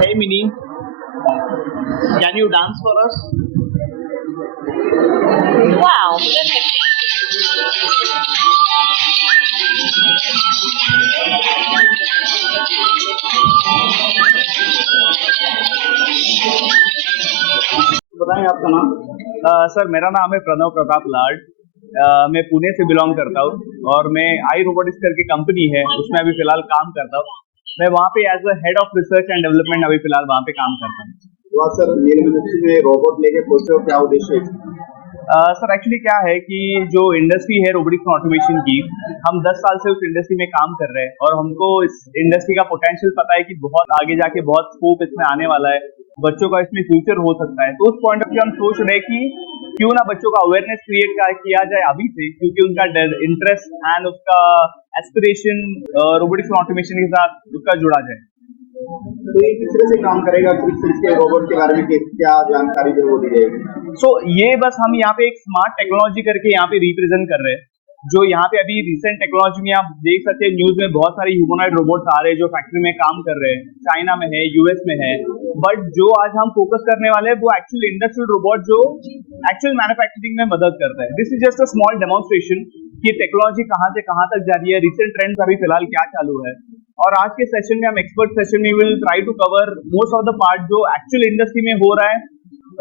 Hey Mini, can you dance for us? Wow, look at बताएं आपका नाम। Sir मेरा नाम है प्रणव प्रताप लाड। मैं पुणे से बिलोंग करता हूँ और मैं आई रोबोटिक्स करके कंपनी है उसमें अभी फिलहाल काम करता हूँ। मैं वहाँ पे as a head of research and development अभी फिलहाल वहाँ पे काम करता हूँ। वाह सर, नील इंडस्ट्री में रोबोट लेके पहुंचे हो, क्या उद्देश्य है? सर एक्चुअली क्या है कि जो इंडस्ट्री है रोबोटिक्स ऑटोमेशन की, हम 10 साल से उस इंडस्ट्री में काम कर रहे हैं और हमको इस इंडस्ट्री का पोटेंशियल पता है कि बहुत आगे जाके बहुत स्कोप इसमें आने वाला है, बच्चों का इसमें फ्यूचर हो सकता है। तो उस पॉइंट ऑफ व्यू हम सोच रहे हैं कि क्यों ना बच्चों का अवेयरनेस क्रिएट किया जाए अभी से, क्योंकि उनका इंटरेस्ट एंड उसका एस्पिरेशन रोबोटिक्स ऑटोमेशन के साथ उसका जुड़ा जाए। तो ये किस तरह से काम करेगा, किस तरह से रोबोट के बारे में क्या जानकारी जो दी जाएगी? सो ये बस हम यहाँ पे एक स्मार्ट टेक्नोलॉजी करके यहाँ पे रिप्रेजेंट कर रहे हैं, जो यहाँ पे अभी रिसेंट टेक्नोलॉजी में आप देख सकते हैं, न्यूज में बहुत सारे ह्यूमनॉइड रोबोट्स आ रहे हैं जो फैक्ट्री में काम कर रहे हैं, चाइना में है, यूएस में है। बट जो आज हम फोकस करने वाले हैं वो एक्चुअल इंडस्ट्रियल रोबोट जो एक्चुअल मैन्युफैक्चरिंग में मदद करता है। This is just a small demonstration कि टेक्नोलॉजी कहाँ से कहाँ तक जा रही है, रिसेंट ट्रेंड्स अभी फिलहाल क्या चालू है। और आज के सेशन में हम एक्सपर्ट सेशन में will try to cover most of the part जो एक्चुअल इंडस्ट्री में हो रहा है,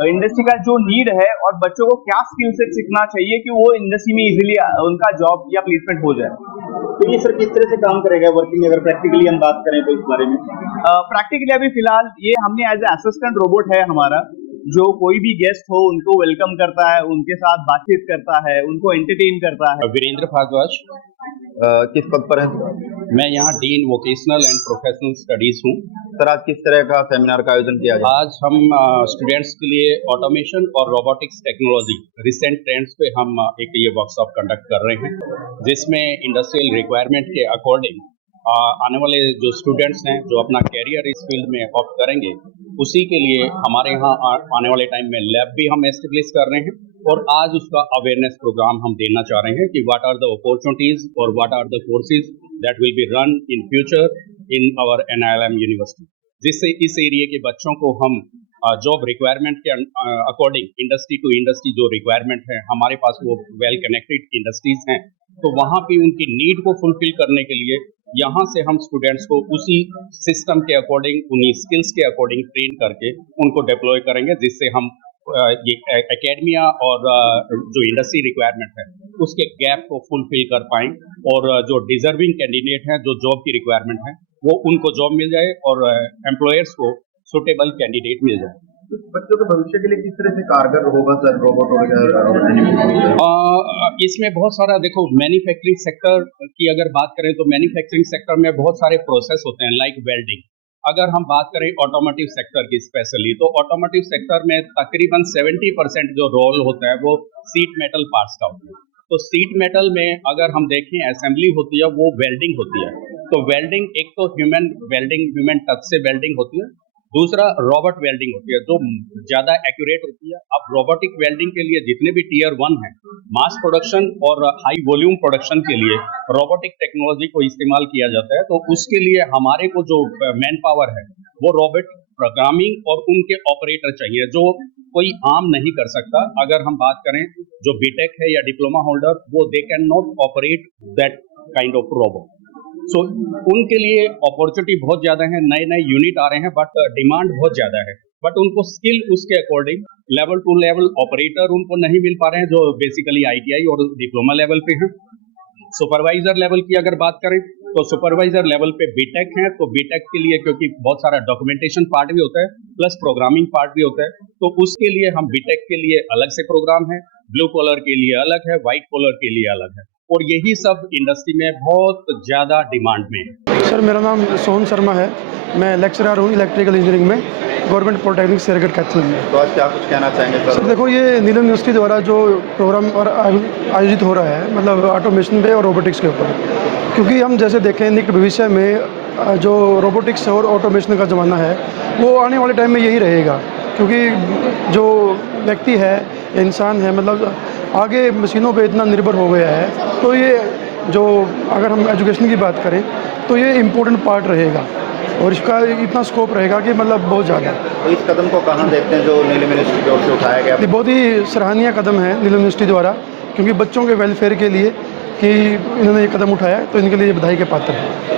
इंडस्ट्री का जो नीड है और बच्चों को क्या स्किल सेट सीखना चाहिए कि वो इंडस्ट्री में इजीली उनका जॉब या प्लेसमेंट हो जाए। तो ये सर किस तरह से काम करेगा वर्किंग, अगर प्रैक्टिकली हम बात करें तो इस बारे में? प्रैक्टिकली अभी फिलहाल ये हमने एज ए असिस्टेंट रोबोट है हमारा, जो कोई भी गेस्ट हो उनको वेलकम करता है, उनके साथ बातचीत करता है, उनको एंटरटेन करता है। वीरेंद्र भारद्वाज, किस पद पर है? मैं यहाँ dean vocational and professional studies हूँ। सर आज किस तरह का सेमिनार का आयोजन किया जाए? आज हम स्टूडेंट्स के लिए ऑटोमेशन और रोबोटिक्स टेक्नोलॉजी रिसेंट ट्रेंड्स पे हम एक ये वर्कशॉप कंडक्ट कर रहे हैं, जिसमें इंडस्ट्रियल रिक्वायरमेंट के अकॉर्डिंग आने वाले जो स्टूडेंट्स हैं जो अपना कैरियर इस फील्ड में ऑप्ट करेंगे, उसी के लिए हमारे यहाँ आने वाले टाइम में लैब भी हम एस्टेब्लिश कर रहे हैं और आज उसका अवेयरनेस प्रोग्राम हम देना चाह रहे हैं कि व्हाट आर द अपॉर्चुनिटीज और what are the courses that will be run in future in our NILM university, जिससे इस एरिया के बच्चों को हम जॉब रिक्वायरमेंट के अकॉर्डिंग इंडस्ट्री टू इंडस्ट्री जो रिक्वायरमेंट है, हमारे पास वो वेल कनेक्टेड इंडस्ट्रीज हैं, तो वहाँ पे उनकी नीड को फुलफिल करने के लिए यहाँ से हम स्टूडेंट्स को उसी सिस्टम के अकॉर्डिंग, उन्हीं स्किल्स के अकॉर्डिंग ट्रेन करके उनको डिप्लॉय करेंगे, जिससे हम ये एकेडमिया और जो इंडस्ट्री रिक्वायरमेंट है उसके गैप को फुलफिल कर पाएं और जो डिजर्विंग कैंडिडेट हैं, जो जॉब की रिक्वायरमेंट है, वो उनको जॉब मिल जाए और एम्प्लॉयर्स को सुटेबल कैंडिडेट मिल जाए। बच्चों के भविष्य के लिए किस तरह से कारगर होगा सर रोबोट इसमें बहुत सारा, देखो मैन्युफैक्चरिंग सेक्टर की अगर बात करें तो मैन्युफैक्चरिंग सेक्टर में बहुत सारे प्रोसेस होते हैं लाइक वेल्डिंग। अगर हम बात करें ऑटोमोटिव सेक्टर की स्पेशली, तो ऑटोमोटिव सेक्टर में तकरीबन 70% जो रोल होता है वो सीट मेटल पार्ट्स का होता है। तो सीट मेटल में अगर हम देखें असेंबली होती है, वो वेल्डिंग होती है। तो वेल्डिंग एक तो ह्यूमन वेल्डिंग, ह्यूमन टच से वेल्डिंग होती है, दूसरा रोबोट वेल्डिंग होती है जो ज़्यादा एक्यूरेट होती है। अब रोबोटिक वेल्डिंग के लिए जितने भी टियर 1 है, मास प्रोडक्शन और हाई वॉल्यूम प्रोडक्शन के लिए रोबोटिक टेक्नोलॉजी को इस्तेमाल किया जाता है। तो उसके लिए हमारे को जो मैन पावर है वो रोबोट प्रोग्रामिंग और उनके ऑपरेटर चाहिए, जो कोई आम नहीं कर सकता। अगर हम बात करें जो बीटेक है या डिप्लोमा होल्डर, वो they can not operate that kind of robot. So उनके लिए अपॉर्चुनिटी बहुत ज़्यादा है, नए नए यूनिट आ रहे हैं, बट डिमांड बहुत ज़्यादा है। बट उनको स्किल उसके according level to level operator उनको नहीं मिल पा रहे हैं, जो बेसिकली ITI और डिप्लोमा लेवल पे हैं। सुपरवाइजर लेवल की अगर बात करें तो सुपरवाइजर लेवल पे बीटेक है, तो बीटेक के लिए क्योंकि बहुत सारा डॉक्यूमेंटेशन पार्ट भी होता है प्लस प्रोग्रामिंग पार्ट भी होता है, तो उसके लिए हम बीटेक के लिए अलग से प्रोग्राम है, ब्लू कॉलर के लिए अलग है, व्हाइट कॉलर के लिए अलग है, और यही सब इंडस्ट्री में बहुत ज़्यादा डिमांड में है। सर मेरा नाम सोहन शर्मा है, मैं लेक्चरर हूँ इलेक्ट्रिकल इंजीनियरिंग में, गवर्नमेंट पॉलिटेक्निक शेरगढ़ कैथल में। तो आज क्या कुछ कहना चाहेंगे सर? देखो ये नीलम यूनिवर्सिटी द्वारा जो प्रोग्राम और आयोजित हो रहा है, मतलब ऑटोमेशन पे और रोबोटिक्स के ऊपर, क्योंकि हम जैसे देखें निकट भविष्य में जो रोबोटिक्स और ऑटोमेशन का ज़माना है वो आने वाले टाइम में यही रहेगा, क्योंकि जो व्यक्ति है, इंसान है, मतलब आगे मशीनों पे इतना निर्भर हो गया है। तो ये जो अगर हम एजुकेशन की बात करें तो ये इम्पोर्टेंट पार्ट रहेगा। और इसका इतना स्कोप रहेगा कि मतलब बहुत ज़्यादा। तो इस कदम को कहाँ देखते हैं जो नीलम यूनिवर्सिटी की ओर से उठाया गया? ये बहुत ही सराहनीय कदम है नीलम यूनिवर्सिटी द्वारा, क्योंकि बच्चों के वेलफेयर के लिए कि इन्होंने ये कदम उठाया, तो इनके लिए बधाई के पात्र है।